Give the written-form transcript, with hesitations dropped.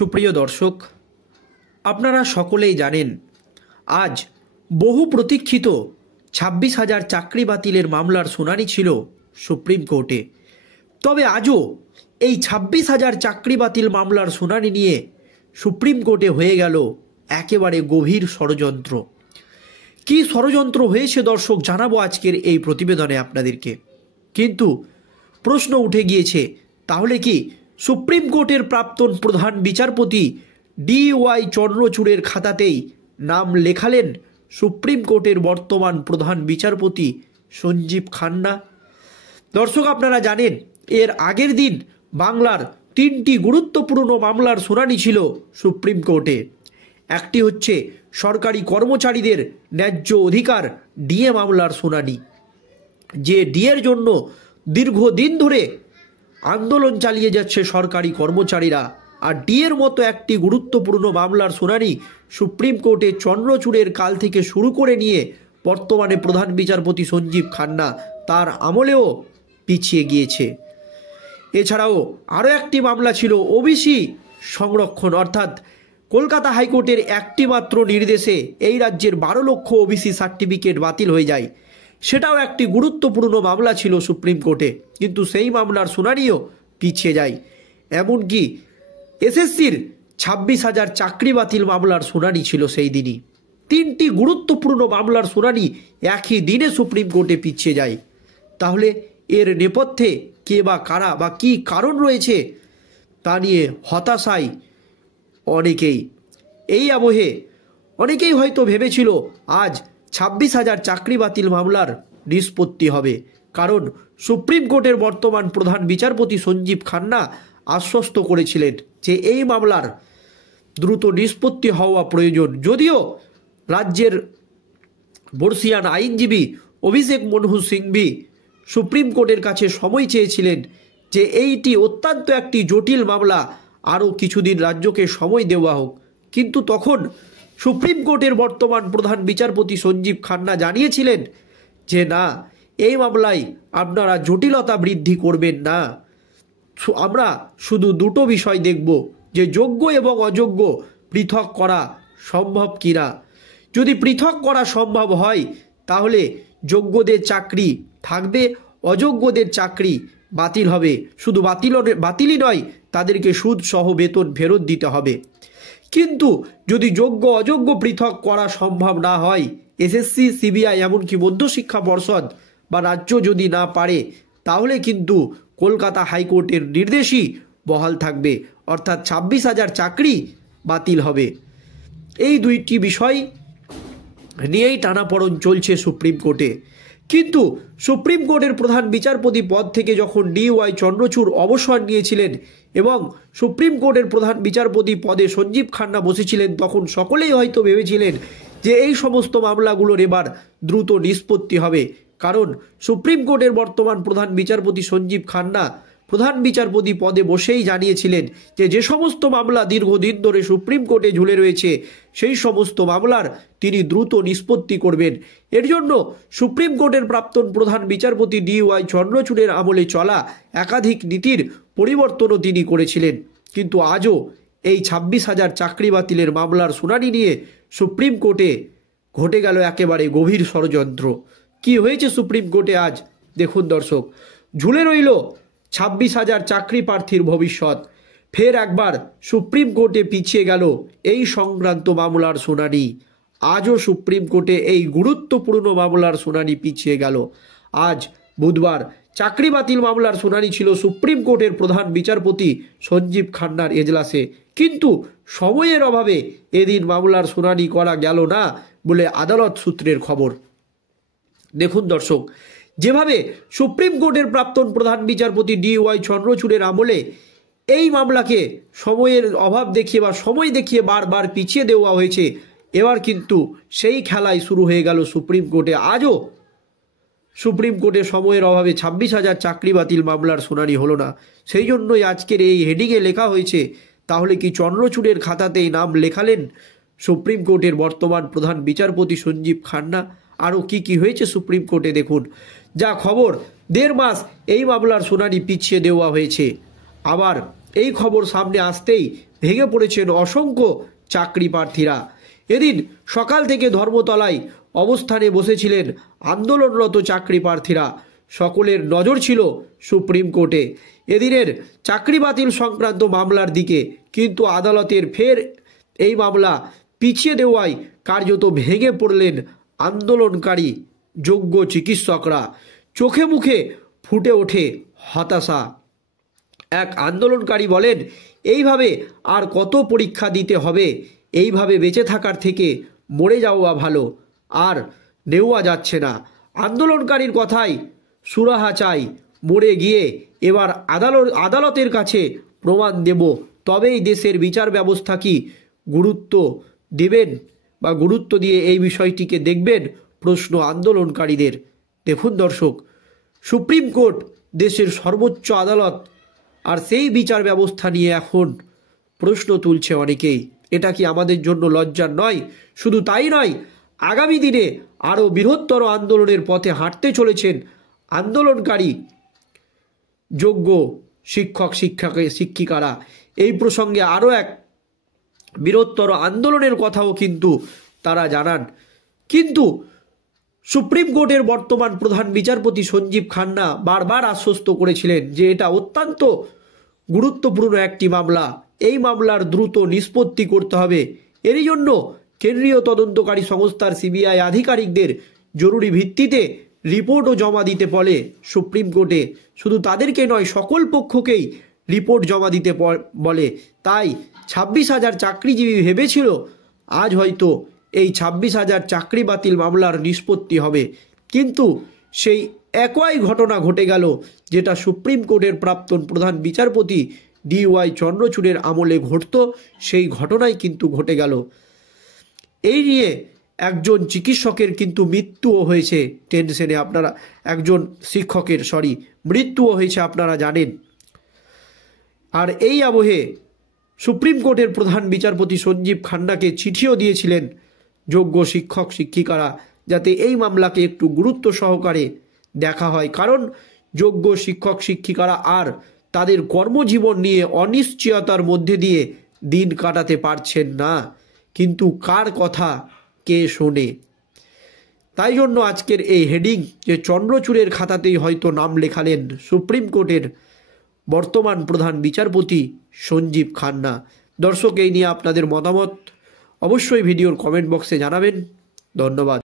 সুপ্রিয় দর্শক, আপনারা সকলেই জানেন আজ বহু প্রতীক্ষিত 26,000 চাকরি বাতিলের মামলার শুনানি ছিল সুপ্রিম কোর্টে। তবে আজও এই 26,000 চাকরি বাতিল মামলার শুনানি নিয়ে সুপ্রিম কোর্টে হয়ে গেল একেবারে গভীর ষড়যন্ত্র। কি ষড়যন্ত্র হয়েছে দর্শক জানাবো আজকের এই প্রতিবেদনে আপনাদেরকে। কিন্তু প্রশ্ন উঠে গিয়েছে, তাহলে কি সুপ্রিম কোর্টের প্রাক্তন প্রধান বিচারপতি DY চন্দ্রচূড়ের খাতাতেই নাম লেখালেন সুপ্রিম কোর্টের বর্তমান প্রধান বিচারপতি সঞ্জীব খান্না? দর্শক, আপনারা জানেন এর আগের দিন বাংলার 3টি গুরুত্বপূর্ণ মামলার শুনানি ছিল সুপ্রিম কোর্টে। একটি হচ্ছে সরকারি কর্মচারীদের ন্যায্য অধিকার ডিএ মামলার শুনানি, যে ডিএর জন্য দীর্ঘদিন ধরে আন্দোলন চালিয়ে যাচ্ছে সরকারি কর্মচারীরা। আর ডিএর মতো একটি গুরুত্বপূর্ণ মামলার শুনানি সুপ্রিম কোর্টে চন্দ্রচূড়ের কাল থেকে শুরু করে নিয়ে বর্তমানে প্রধান বিচারপতি সঞ্জীব খান্না তার আমলেও পিছিয়ে গিয়েছে। এছাড়াও আরও একটি মামলা ছিল ওবিসি সংরক্ষণ, অর্থাৎ কলকাতা হাইকোর্টের একটি মাত্র নির্দেশে এই রাজ্যের 12 লক্ষ ওবিসি সার্টিফিকেট বাতিল হয়ে যায়। সেটাও একটি গুরুত্বপূর্ণ মামলা ছিল সুপ্রিম কোর্টে, কিন্তু সেই মামলার শুনানিও পিছিয়ে যায়। এমনকি এসএসসির 26,000 চাকরি বাতিল মামলার শুনানি ছিল সেই দিনই। 3টি গুরুত্বপূর্ণ মামলার শুনানি একই দিনে সুপ্রিম কোর্টে পিছিয়ে যায়। তাহলে এর নেপথ্যে কে বা কারা বা কী কারণ রয়েছে তা নিয়ে হতাশায় অনেকেই। এই আবহে অনেকেই হয়তো ভেবেছিল আজ 26,000 চাকরি বাতিল মামলার নিষ্পত্তি হবে, কারণ সুপ্রিম কোর্টের বর্তমান প্রধান বিচারপতি সঞ্জীব খান্না আশ্বস্ত করেছিলেন যে এই মামলার দ্রুত নিষ্পত্তি হওয়া প্রয়োজন। যদিও রাজ্যের বর্ষিয়ান আইনজীবী অভিষেক মনু সিংভি সুপ্রিম কোর্টের কাছে সময় চেয়েছিলেন যে এইটি অত্যন্ত একটি জটিল মামলা, আরও কিছুদিন রাজ্যকে সময় দেওয়া হোক। কিন্তু তখন সুপ্রিম কোর্টের বর্তমান প্রধান বিচারপতি সঞ্জীব খান্না জানিয়েছিলেন যে না, এই মামলায় আপনারা জটিলতা বৃদ্ধি করবেন না, আমরা শুধু দুটো বিষয় দেখব, যে যোগ্য এবং অযোগ্য পৃথক করা সম্ভব কিনা। যদি পৃথক করা সম্ভব হয় তাহলে যোগ্যদের চাকরি থাকবে, অযোগ্যদের চাকরি বাতিল হবে। শুধু বাতিলই নয়, তাদেরকে সুদ সহ বেতন ফেরত দিতে হবে। কিন্তু যদি যোগ্য অযোগ্য পৃথক করা সম্ভব না হয়, এসএসসি, সিবিআই, এমনকি মধ্যশিক্ষা পর্ষদ বা রাজ্য যদি না পারে, তাহলে কিন্তু কলকাতা হাইকোর্টের নির্দেশই বহাল থাকবে, অর্থাৎ 26,000 চাকরি বাতিল হবে। এই দুইটি বিষয় নিয়েই টানাপড়ন চলছে সুপ্রিম কোর্টে। কিন্তু সুপ্রিম কোর্টের প্রধান বিচারপতি পদ থেকে যখন DY চন্দ্রচূড় অবসর নিয়েছিলেন এবং সুপ্রিম কোর্টের প্রধান বিচারপতি পদে সঞ্জীব খান্না বসেছিলেন, তখন সকলেই হয়তো ভেবেছিলেন যে এই সমস্ত মামলাগুলোর এবার দ্রুত নিষ্পত্তি হবে, কারণ সুপ্রিম কোর্টের বর্তমান প্রধান বিচারপতি সঞ্জীব খান্না প্রধান বিচারপতি পদে বসেই জানিয়েছিলেন যে যে সমস্ত মামলা দীর্ঘদিন ধরে সুপ্রিম কোর্টে ঝুলে রয়েছে সেই সমস্ত মামলার তিনি দ্রুত নিষ্পত্তি করবেন। এর জন্য সুপ্রিম কোর্টের প্রাক্তন প্রধান বিচারপতি DY চন্দ্রচূড়ের আমলে চলা একাধিক নীতির পরিবর্তনও তিনি করেছিলেন। কিন্তু আজও এই 26,000 চাকরি বাতিলের মামলার শুনানি নিয়ে সুপ্রিম কোর্টে ঘটে গেল একেবারে গভীর ষড়যন্ত্র। কি হয়েছে সুপ্রিম কোর্টে আজ দেখুন দর্শক। ঝুলে রইল 26,000 চাকরি প্রার্থীর ভবিষ্যৎ। ফের একবার সুপ্রিম কোর্টে পিছিয়ে গেল এই সংক্রান্ত মামলার শুনানি। আজও সুপ্রিম কোর্টে এই গুরুত্বপূর্ণ মামলার শুনানি পিছিয়ে গেল। আজ বুধবার চাকরি বাতিল মামলার শুনানি ছিল সুপ্রিম কোর্টের প্রধান বিচারপতি সঞ্জীব খান্নার এজলাসে, কিন্তু সময়ের অভাবে এদিন মামলার শুনানি করা গেল না বলে আদালত সূত্রের খবর। দেখুন দর্শক, যেভাবে সুপ্রিম কোর্টের প্রাক্তন প্রধান বিচারপতি DY চন্দ্রচূড়ের আমলে এই মামলাকে সময়ের অভাব দেখিয়ে বা সময় দেখিয়ে বারবার পিছিয়ে দেওয়া হয়েছে, এবার কিন্তু সেই খেলায় শুরু হয়ে গেল সুপ্রিম কোর্টে। আজও সুপ্রিম কোর্টে সময়ের অভাবে 26,000 চাকরি বাতিল মামলার শুনানি হলো না। সেই জন্যই আজকের এই হেডিংয়ে লেখা হয়েছে, তাহলে কি চন্দ্রচূড়ের খাতাতেই নাম লেখালেন সুপ্রিম কোর্টের বর্তমান প্রধান বিচারপতি সঞ্জীব খান্না? আরও কি হয়েছে সুপ্রিম কোর্টে দেখুন। যা খবর, 1.5 মাস এই মামলার শুনানি পিছিয়ে দেওয়া হয়েছে। আবার এই খবর সামনে আসতেই ভেঙে পড়েছেন অসংখ্য চাকরি প্রার্থীরা। এদিন সকাল থেকে ধর্মতলায় অবস্থানে বসেছিলেন আন্দোলনরত চাকরি প্রার্থীরা। সকলের নজর ছিল সুপ্রিম কোর্টে এদিনের চাকরি বাতিল সংক্রান্ত মামলার দিকে, কিন্তু আদালতের ফের এই মামলা পিছিয়ে দেওয়ায় কার্যত ভেঙে পড়লেন আন্দোলনকারী যোগ্য চিকিৎসকরা। চোখে মুখে ফুটে ওঠে হতাশা। এক আন্দোলনকারী বলেন, এইভাবে আর কত পরীক্ষা দিতে হবে? এইভাবে বেঁচে থাকার থেকে মরে যাওয়া ভালো, আর নেওয়া যাচ্ছে না। আন্দোলনকারীর কথায় সুরাহা চাই, মরে গিয়ে এবার আদালতের কাছে প্রমাণ দেব, তবেই দেশের বিচার ব্যবস্থা কি গুরুত্ব দেবেন বা গুরুত্ব দিয়ে এই বিষয়টিকে দেখবেন, প্রশ্ন আন্দোলনকারীদের। দেখুন দর্শক, সুপ্রিম কোর্ট দেশের সর্বোচ্চ আদালত, আর সেই বিচার ব্যবস্থা নিয়ে এখন প্রশ্ন তুলছে অনেকেই। এটা কি আমাদের জন্য লজ্জার নয়? শুধু তাই নয়, আগামী দিনে আরও বৃহত্তর আন্দোলনের পথে হাঁটতে চলেছেন আন্দোলনকারী যোগ্য শিক্ষিকারা। এই প্রসঙ্গে আরও এক বৃহত্তর আন্দোলনের কথাও কিন্তু তারা জানান। কিন্তু সুপ্রিম কোর্টের বর্তমান প্রধান বিচারপতি সঞ্জীব খান্না বারবার আশ্বস্ত করেছিলেন যে এটা অত্যন্ত গুরুত্বপূর্ণ একটি মামলা, এই মামলার দ্রুত নিষ্পত্তি করতে হবে। এরই জন্য কেন্দ্রীয় তদন্তকারী সংস্থার সিবিআই আধিকারিকদের জরুরি ভিত্তিতে রিপোর্টও জমা দিতে বলে সুপ্রিম কোর্টে। শুধু তাদেরকে নয়, সকল পক্ষকেই রিপোর্ট জমা দিতে বলে। তাই 26,000 চাকরিজীবী ভেবেছিল আজ হয়তো এই 26,000 চাকরি বাতিল মামলার নিষ্পত্তি হবে, কিন্তু সেই একই ঘটনা ঘটে গেল যেটা সুপ্রিম কোর্টের প্রাক্তন প্রধান বিচারপতি DY চন্দ্রচূড়ের আমলে ঘটত, সেই ঘটনাই কিন্তু ঘটে গেল। এই নিয়ে একজন চিকিৎসকের কিন্তু মৃত্যুও হয়েছে টেনশনে, আপনারা একজন শিক্ষকের মৃত্যুও হয়েছে আপনারা জানেন। আর এই আবহে সুপ্রিম কোর্টের প্রধান বিচারপতি সঞ্জীব খান্নাকে চিঠিও দিয়েছিলেন যোগ্য শিক্ষিকারা, যাতে এই মামলাকে একটু গুরুত্ব সহকারে দেখা হয়। কারণ যোগ্য শিক্ষিকারা আর তাদের কর্মজীবন নিয়ে অনিশ্চয়তার মধ্যে দিয়ে দিন কাটাতে পারছেন না, কিন্তু কার কথা কে শোনে? তাই জন্য আজকের এই হেডিং, যে চন্দ্রচূড়ের খাতাতেই হয়তো নাম লেখালেন সুপ্রিম কোর্টের বর্তমান প্রধান বিচারপতি সঞ্জীব খান্না। দর্শক, এই নিয়ে আপনাদের মতামত অবশ্যই ভিডিওর কমেন্ট বক্সে জানাবেন। ধন্যবাদ।